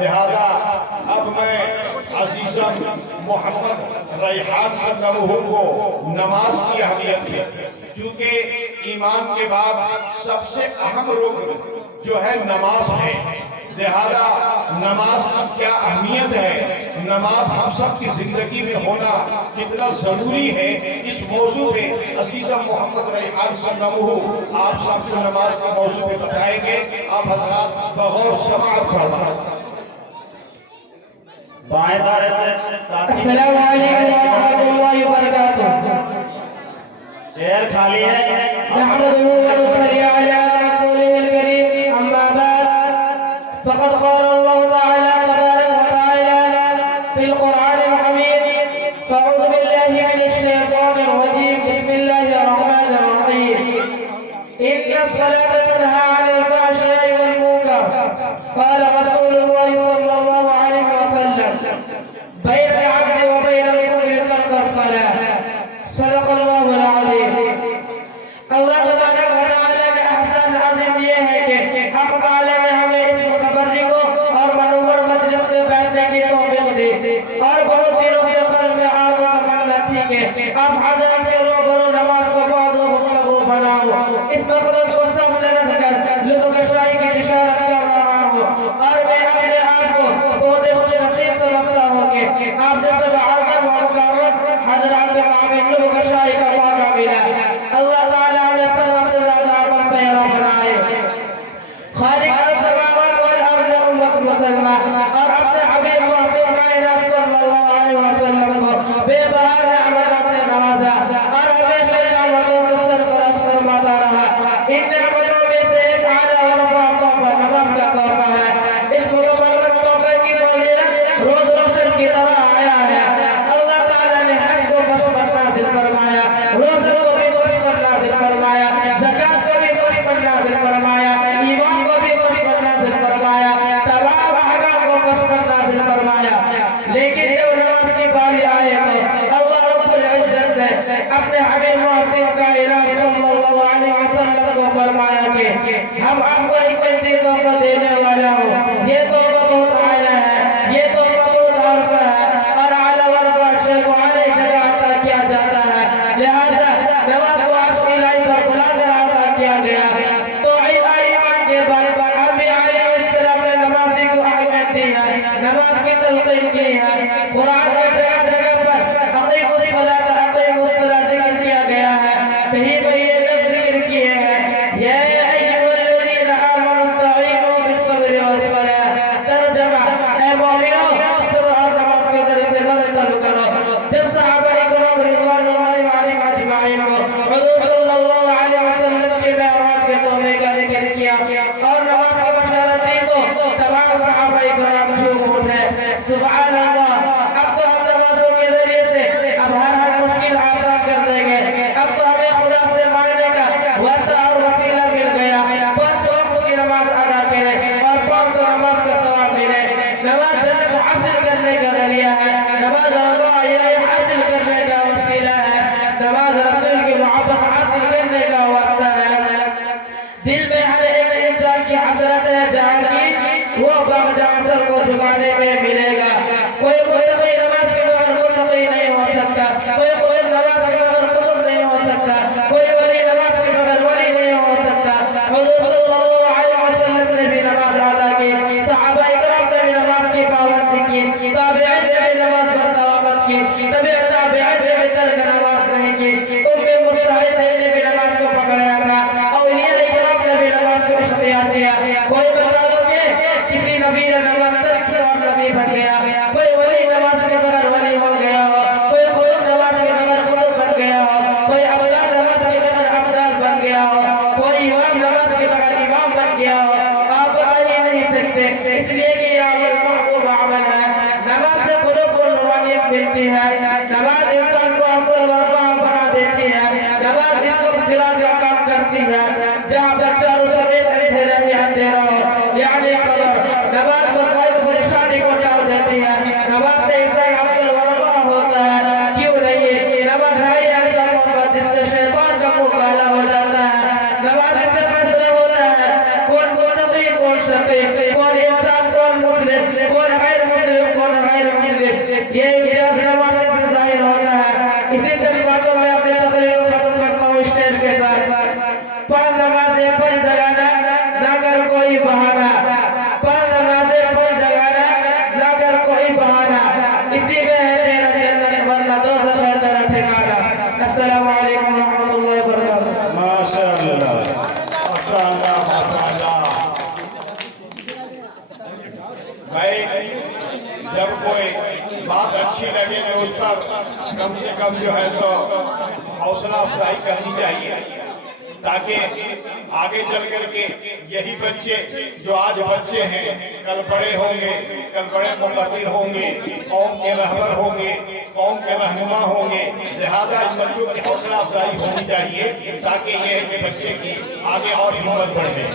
لہذا اب میں عزیزم محمد ریحان صلی اللہ علیہ وسلم کو نماز کی اہمیت ہے، کیونکہ ایمان کے بعد سب سے اہم رکن جو ہے نماز ہے، لہذا نماز کی کیا اہمیت ہے، نماز ہم سب کی زندگی میں ہونا کتنا ضروری ہے، اس موضوع پہ عزیزم محمد ریحان صلی اللہ علیہ وسلم آپ سب کو نماز کے موضوع پہ بتائیں گے۔ آپ حضرات بغور سماعت فرمائیں۔ السلام علیکم ورحمۃ اللہ وبرکاتہ۔ چیئر خالی ہے۔ نحمده ونصلي على رسوله الكريم، أما بعد فقد قال الله تعالى تبارك وتعالى في القرآن الحميد: فأعوذ بالله من الشيطان الرجيم، بسم الله الرحمن الرحيم، إن الصلاة تنهى عن الفحشاء والمنكر، قال رسول الله صلى الله عليه وسلم: بين العبد وبين الكفر ترك الصلاة، صدق الله العظيم۔ اللہ تبارک و تعالیٰ کا احسان عظیم یہ ہے کہ حق تعالیٰ نے ہمیں اس متبرک کو اور منور مجلس میں بیٹھنے کی توفیق دی، اور بہت دنوں سے قلب میں آگ و تمنا تھی کہ اب حضرت کے روبرو نماز کو بہت مقبول بناؤں، اس مقصد کو سامنے رکھ کر لب کشائی کی بشارت کر رہا ہوں، اور میں اپنے آپ کو بہت خوش نصیب سمجھتا ہوں کہ آپ جیسے عظیم و مکرم حضرات کے معامل لب کشائی کا موقع ملا۔ اللہ تعالیٰ خالق السماوات والارض امت مسلمہ اور اپنے حبیب معصوم کائنات صلی اللہ علیہ وسلم کو بے بہار نعمتوں سے نوازا اور ہمیشہ نعمتوں سے سرفراز فرماتا رہا۔ ان نعمتوں میں سے ایک اعلیٰ و رفیع تحفہ نماز کا تحفہ ہے۔ اس متبرک تحفے کی فضیلت روز روشن کی طرح آیا ہے۔ اللہ تعالیٰ نے حج کو مثبت نازل فرمایا، روزے کو بھی مثبت نازل فرمایا، زکات کو بھی مثبت نازل فرمایا، ایمان کو بھی مثبت نازل فرمایا، تمام احکام کو مثبت نازل فرمایا۔ لیکن جب نماز کی باری آئے تو اللہ رب العزت نے اپنے حبیب معصوم کائنات صلی اللہ علیہ وسلم کو فرمایا کہ ہم آپ کو ایک جدید موقع دینے والا ہوں، یہ توبہ بہت اعلیٰ ہے، یہ توبہ بہت عرفہ ہے، اور اعلیٰ ورفع شیخ و علیہ جگہ عطا کیا جاتا ہے، لہذا نماز کو عرش کی لائن پر بلا کر عطا کیا گیا۔ تو ایمان کے بعد ابھی علیہ السلام نے نمازی کو اہمیت دی ہے، نماز کی تلقین کی ہے۔ قرآن میں جگہ جگہ پر اقیموا الصلاۃ اقیموا الصلاۃ ذکر کیا گیا ہے، کہیں پہ یہ لفظ ذکر کیے ہیں یا ایھا الذین آمنوا استعینوا بالصبر والصلاۃ، ترجمہ اے مومنو صبر اور نماز کے ذریعے سے مدد طلب کرو۔ جب صحابہ کرام رضوان اللہ علیہم اجمعین کو حضور صلی اللہ علیہ وسلم کے معراج کے صحبے کا ذکر کیا اور نماز کی بشارت دی تو تمام صحابہ کرام جھوم اٹھے۔ سبحان اللہ، اب تو ہم نمازوں کے ذریعے سے اب ہر مشکل آسان کر دیں گے، اب تو ہمیں خدا سے مانگنے کا واسطہ اور وسیلہ مل گیا۔ 5 وقت کی نماز ادا کریں اور 500 نماز کا ثواب ملے۔ نماز جنت حاصل کرنے کا ذریعہ ہے، نماز اللہ حاصل کرنے کا وسیلہ ہے، نماز رسول کی محبت حاصل کرنے کا واسطہ ہے۔ دل میں ہر ایک انسان کی حسرت ہے جہاں کی وہ باغ جانسر کو جھکانے میں ملے گا۔ کوئی متقی نماز کے بغیر متقی نہیں ہو سکتا، کوئی قطب نماز کے بغیر قطب نہیں ہو سکتا، کوئی ولی نماز کے بغیر ولی نہیں ہو سکتا۔ حضور صلی اللہ علیہ وسلم نے بھی نماز ادا کی، صحابہ اکرام نے بھی نماز کی پابندی کی، تابعین نے بھی نماز کون غیر مسلم کون غیر مسلم یہ اجلاس نماز سے ظاہر ہوتا ہے. اسی طرح باتوں میں اپنے تقریر کو ختم کرتا ہوں اسٹیج کے ساتھ. پڑھ نمازیں پڑھ جگانا نہ کر کوئی بہانا, پڑھ نمازیں پڑھ جگانا نہ کر کوئی بہانا, اسی میں ہے تیرا جنت ورنہ دوزخ ہے تیرا ٹھکانہ. السلام علیکم ورحمۃ اللہ وبرکاتہ. ماشاء اللہ ماشاء اللہ ماشاء اللہ. بھائی جب کوئی بات اچھی لگے تو اس پر کم سے کم جو ہے سو حوصلہ افزائی کرنی چاہیے, تاکہ آگے چل کر کے یہی بچے جو آج بچے ہیں کل بڑے ہوں گے, کل بڑے مقرر ہوں گے, قوم کے رہبر ہوں گے, قوم کے رہنما ہوں گے. لہذا ان بچوں کی حوصلہ افزائی ہونی چاہیے تاکہ یہ بچے کی آگے اور ہمت بڑھے.